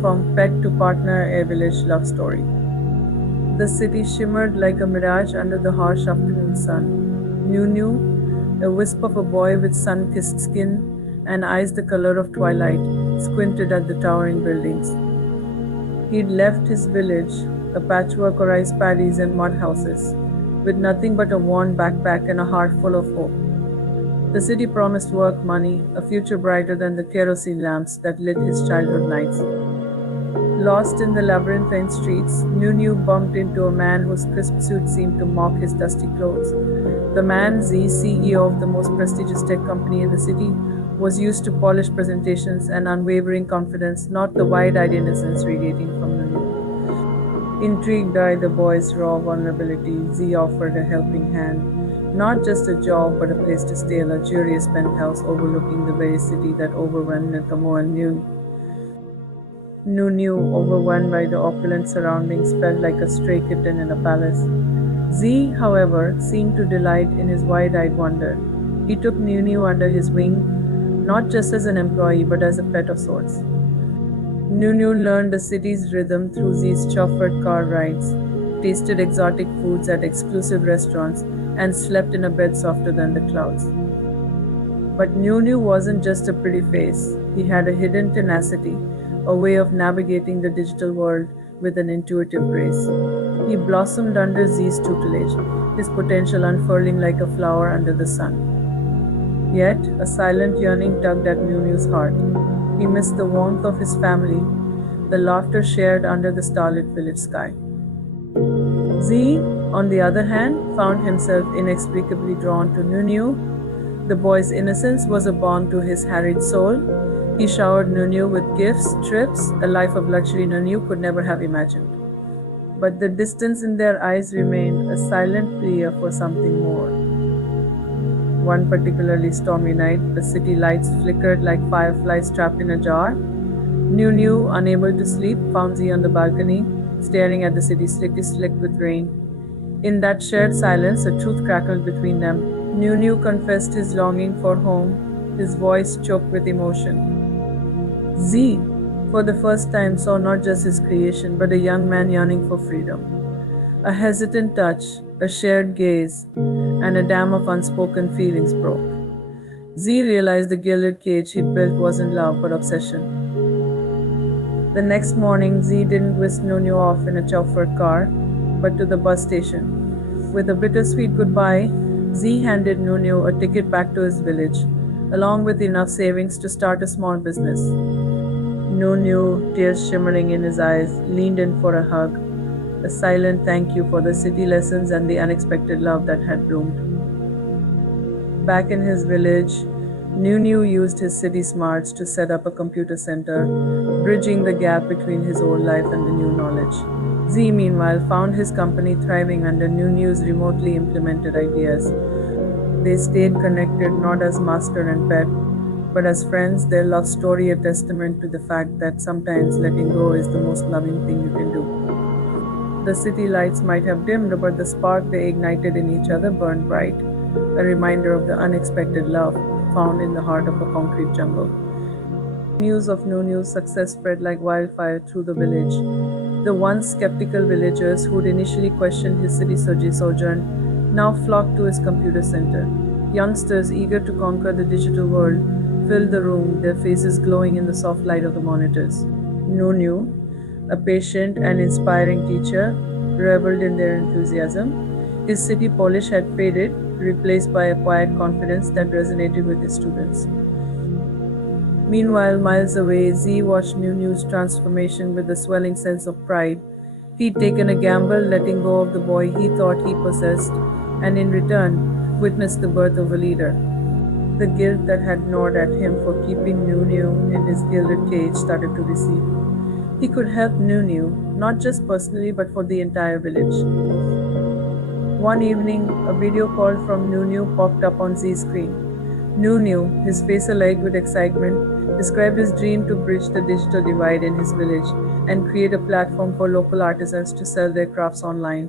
from pet to partner, a village love story. The city shimmered like a mirage under the harsh afternoon sun. New, a wisp of a boy with sun kissed skin and eyes the color of twilight, squinted at the towering buildings. He'd left his village, a patchwork of rice paddies and mud houses, with nothing but a worn backpack and a heart full of hope. The city promised work, money, a future brighter than the kerosene lamps that lit his childhood nights. Lost in the labyrinthine streets, New bumped into a man whose crisp suit seemed to mock his dusty clothes. The man, Z, CEO of the most prestigious tech company in the city, was used to polished presentations and unwavering confidence, not the wide-eyed innocence radiating from New. Intrigued by the boy's raw vulnerability, Z offered a helping hand. Not just a job, but a place to stay, a luxurious penthouse overlooking the very city that overwhelmed Nitamo and New, overwhelmed by the opulent surroundings, felt like a stray kitten in a palace. Z, however, seemed to delight in his wide-eyed wonder. He took New under his wing, not just as an employee, but as a pet of sorts. New learned the city's rhythm through Z's chauffeured car rides, tasted exotic foods at exclusive restaurants, and slept in a bed softer than the clouds. But New wasn't just a pretty face. He had a hidden tenacity, a way of navigating the digital world with an intuitive grace. He blossomed under Z's tutelage, his potential unfurling like a flower under the sun. Yet, a silent yearning tugged at New's heart. He missed the warmth of his family, the laughter shared under the starlit village sky. Z, on the other hand, found himself inexplicably drawn to New. The boy's innocence was a balm to his harried soul. He showered New with gifts, trips, a life of luxury New could never have imagined. But the distance in their eyes remained a silent plea for something more. One particularly stormy night, the city lights flickered like fireflies trapped in a jar. New, unable to sleep, found Z on the balcony, staring at the city slicked with rain. In that shared silence, a truth crackled between them. New confessed his longing for home, his voice choked with emotion. Z, for the first time, saw not just his creation, but a young man yearning for freedom. A hesitant touch, a shared gaze, and a dam of unspoken feelings broke. Z realized the gilded cage he'd built wasn't love, but obsession. The next morning, Z didn't whisk New off in a chauffeured car, but to the bus station. With a bittersweet goodbye, Z handed New a ticket back to his village, along with enough savings to start a small business. New, tears shimmering in his eyes, leaned in for a hug, a silent thank you for the city lessons and the unexpected love that had bloomed. Back in his village, New used his city smarts to set up a computer center, bridging the gap between his old life and the new knowledge. Z, meanwhile, found his company thriving under New's remotely implemented ideas. They stayed connected not as master and pet, but as friends, their love story a testament to the fact that sometimes letting go is the most loving thing you can do. The city lights might have dimmed, but the spark they ignited in each other burned bright, a reminder of the unexpected love found in the heart of a concrete jungle. News of New's success spread like wildfire through the village. The once skeptical villagers who'd initially questioned his city sojourn now flocked to his computer center. Youngsters eager to conquer the digital world filled the room, their faces glowing in the soft light of the monitors. New, a patient and inspiring teacher, reveled in their enthusiasm. His city polish had faded, replaced by a quiet confidence that resonated with his students. Meanwhile, miles away, Z watched New's transformation with a swelling sense of pride. He'd taken a gamble, letting go of the boy he thought he possessed, and in return, witnessed the birth of a leader. The guilt that had gnawed at him for keeping New in his gilded cage started to recede. He could help New, not just personally but for the entire village. One evening, a video call from New popped up on Z's screen. New, his face alight with excitement, described his dream to bridge the digital divide in his village and create a platform for local artisans to sell their crafts online.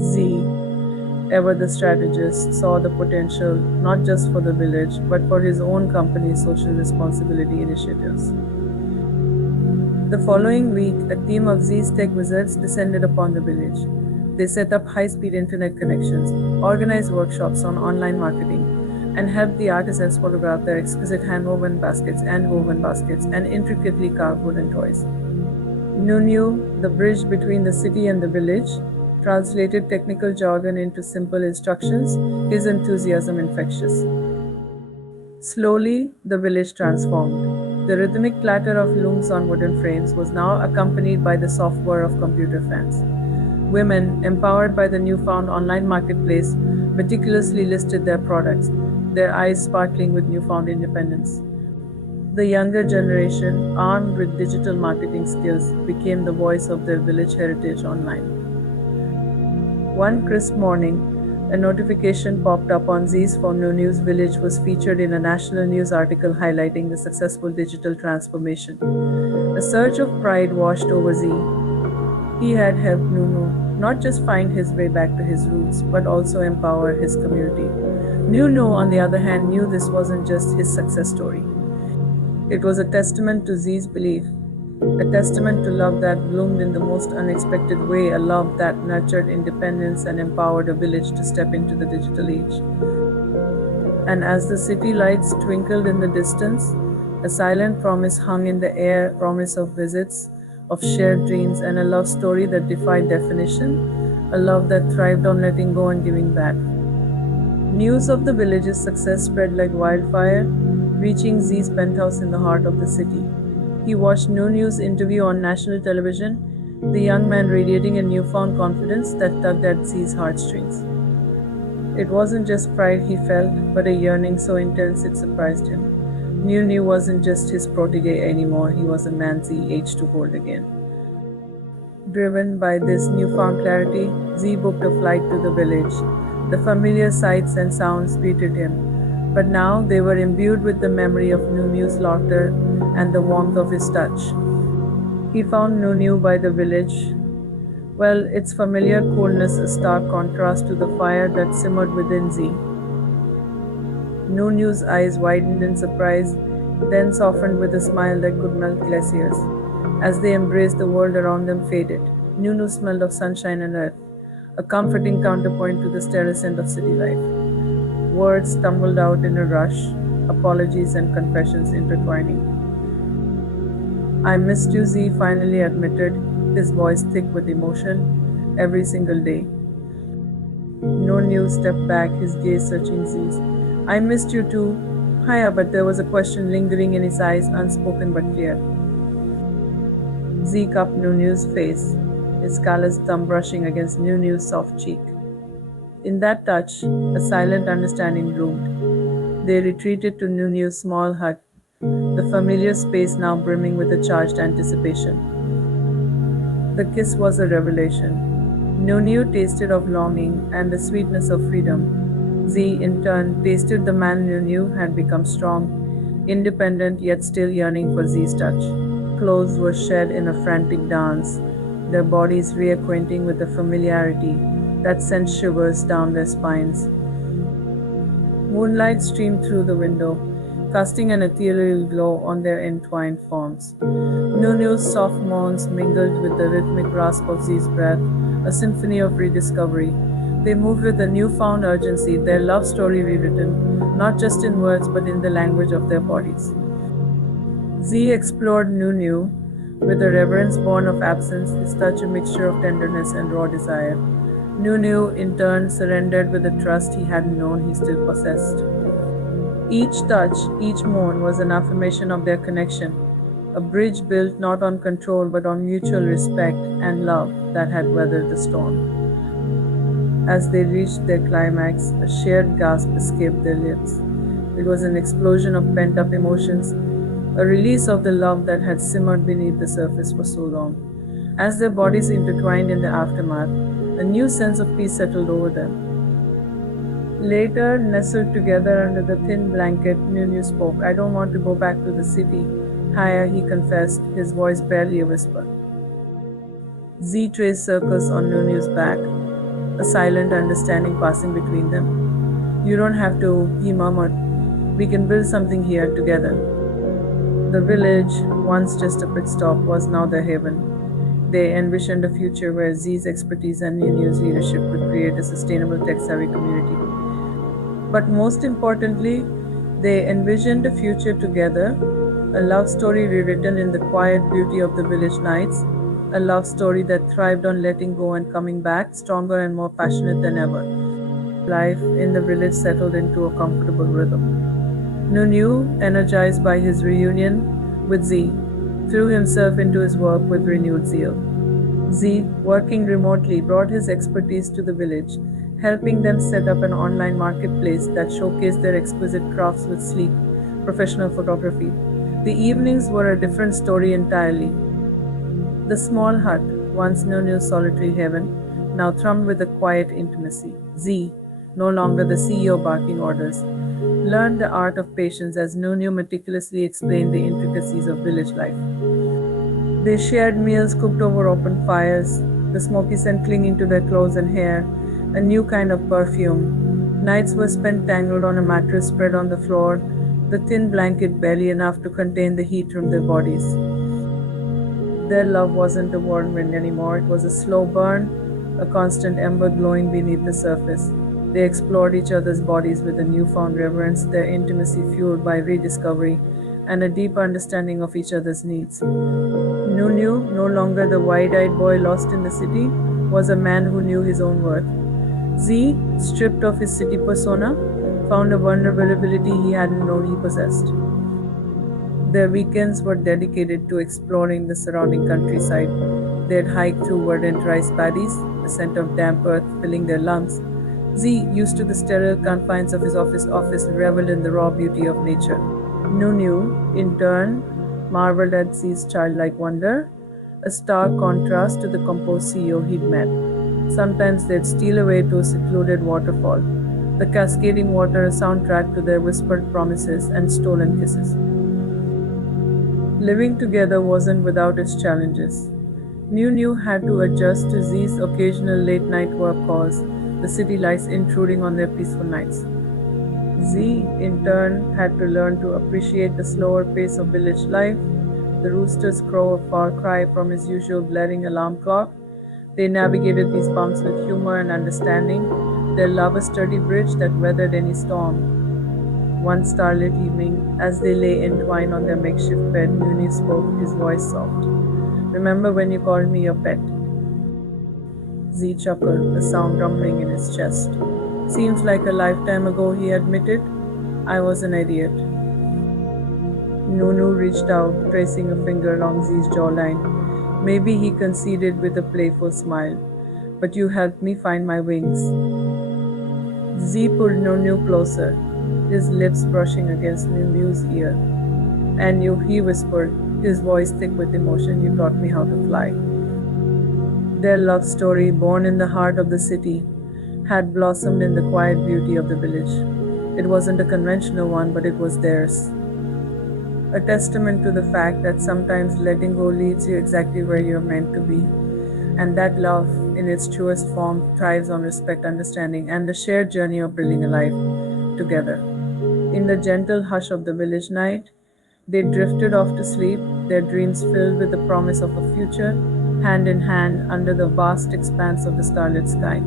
Z, ever the strategist, saw the potential not just for the village but for his own company's social responsibility initiatives. The following week, a team of Z's tech wizards descended upon the village. They set up high speed internet connections, organized workshops on online marketing, and helped the artisans photograph their exquisite hand-woven baskets and intricately carved wooden toys. Nunu, the bridge between the city and the village, translated technical jargon into simple instructions, his enthusiasm infectious. Slowly, the village transformed. The rhythmic clatter of looms on wooden frames was now accompanied by the soft whir of computer fans. Women, empowered by the newfound online marketplace, meticulously listed their products, their eyes sparkling with newfound independence. The younger generation, armed with digital marketing skills, became the voice of their village heritage online. One crisp morning, a notification popped up on Z's for Nunu's village was featured in a national news article highlighting the successful digital transformation. A surge of pride washed over Z. He had helped Nunu not just find his way back to his roots, but also empower his community. Nunu, on the other hand, knew this wasn't just his success story. It was a testament to Z's belief, a testament to love that bloomed in the most unexpected way, a love that nurtured independence and empowered a village to step into the digital age. And as the city lights twinkled in the distance, a silent promise hung in the air, a promise of visits, of shared dreams, and a love story that defied definition, a love that thrived on letting go and giving back. News of the village's success spread like wildfire, reaching Z's penthouse in the heart of the city. He watched Nunu's interview on national television, the young man radiating a newfound confidence that tugged at Z's heartstrings. It wasn't just pride he felt, but a yearning so intense it surprised him. Nunu wasn't just his protege anymore, he was a man Z aged to hold again. Driven by this newfound clarity, Z booked a flight to the village. The familiar sights and sounds greeted him, but now they were imbued with the memory of Nunu's laughter and the warmth of his touch. He found Nunu by the village. Well, its familiar coolness a stark contrast to the fire that simmered within Z. Nunu's eyes widened in surprise, then softened with a smile that could melt glaciers. As they embraced, the world around them faded. Nunu smelled of sunshine and earth, a comforting counterpoint to the sterile scent of city life. Words tumbled out in a rush, apologies and confessions intertwining. I missed you, Z finally admitted, his voice thick with emotion, every single day. Nunu stepped back, his gaze searching Z's. I missed you too. Hiya, but there was a question lingering in his eyes, unspoken but clear. Z cupped Nunu's face, his calloused thumb brushing against Nunu's soft cheek. In that touch, a silent understanding bloomed. They retreated to Nunu's small hut, the familiar space now brimming with a charged anticipation. The kiss was a revelation. Nunu tasted of longing and the sweetness of freedom. Z, in turn, tasted the man Nunu had become strong, independent yet still yearning for Z's touch. Clothes were shed in a frantic dance, their bodies reacquainting with the familiarity that sent shivers down their spines. Moonlight streamed through the window, casting an ethereal glow on their entwined forms. Nunu's soft moans mingled with the rhythmic rasp of Z's breath, a symphony of rediscovery. They moved with a newfound urgency, their love story rewritten, not just in words but in the language of their bodies. Z explored Nunu with a reverence born of absence, his touch a mixture of tenderness and raw desire. Nunu, in turn, surrendered with a trust he hadn't known he still possessed. Each touch, each moan was an affirmation of their connection, a bridge built not on control but on mutual respect and love that had weathered the storm. As they reached their climax, a shared gasp escaped their lips. It was an explosion of pent-up emotions, a release of the love that had simmered beneath the surface for so long. As their bodies intertwined in the aftermath, a new sense of peace settled over them. Later, nestled together under the thin blanket, Nunu spoke. I don't want to go back to the city. Hiya, he confessed, his voice barely a whisper. Z traced circles on Nunu's back, a silent understanding passing between them. You don't have to, he murmured. We can build something here together. The village, once just a pit stop, was now their haven. They envisioned a future where Z's expertise and Nunu's leadership could create a sustainable tech-savvy community. But most importantly, they envisioned a future together, a love story rewritten in the quiet beauty of the village nights, a love story that thrived on letting go and coming back, stronger and more passionate than ever. Life in the village settled into a comfortable rhythm. Nunu, energized by his reunion with Z, threw himself into his work with renewed zeal. Z, working remotely, brought his expertise to the village, helping them set up an online marketplace that showcased their exquisite crafts with sleek, professional photography. The evenings were a different story entirely. The small hut, once Nunu's solitary heaven, now thrummed with a quiet intimacy. Z, no longer the CEO barking orders, learned the art of patience as Nunu meticulously explained the intricacies of village life. They shared meals cooked over open fires, the smoky scent clinging to their clothes and hair, a new kind of perfume. Nights were spent tangled on a mattress spread on the floor, the thin blanket barely enough to contain the heat from their bodies. Their love wasn't a warm wind anymore, it was a slow burn, a constant ember glowing beneath the surface. They explored each other's bodies with a newfound reverence, their intimacy fueled by rediscovery and a deep understanding of each other's needs. Nunu, no longer the wide-eyed boy lost in the city, was a man who knew his own worth. Z, stripped of his city persona, found a vulnerability he hadn't known he possessed. Their weekends were dedicated to exploring the surrounding countryside. They'd hike through verdant rice paddies, the scent of damp earth filling their lungs. Z, used to the sterile confines of his office, reveled in the raw beauty of nature. Nunu, in turn, marveled at Z's childlike wonder, a stark contrast to the composed CEO he'd met. Sometimes they'd steal away to a secluded waterfall, the cascading water a soundtrack to their whispered promises and stolen kisses. Living together wasn't without its challenges. Nunu had to adjust to Z's occasional late night work calls, the city lights intruding on their peaceful nights. Z, in turn, had to learn to appreciate the slower pace of village life, the rooster's crow a far cry from his usual blaring alarm clock. They navigated these bumps with humor and understanding, their love a sturdy bridge that weathered any storm. One starlit evening, as they lay entwined on their makeshift bed, Nunu spoke, his voice soft. "Remember when you called me your pet?" Z chuckled, the sound rumbling in his chest. "Seems like a lifetime ago," he admitted. "I was an idiot." Nunu reached out, tracing a finger along Z's jawline. Maybe he conceded with a playful smile. "But you helped me find my wings." Z pulled Nunu closer, his lips brushing against Nunu's ear. "And you," he whispered, his voice thick with emotion, "you taught me how to fly." Their love story, born in the heart of the city, had blossomed in the quiet beauty of the village. It wasn't a conventional one, but it was theirs. A testament to the fact that sometimes letting go leads you exactly where you're meant to be, and that love, in its truest form, thrives on respect, understanding, and the shared journey of building a life together. In the gentle hush of the village night, they drifted off to sleep, their dreams filled with the promise of a future, hand in hand under the vast expanse of the starlit sky.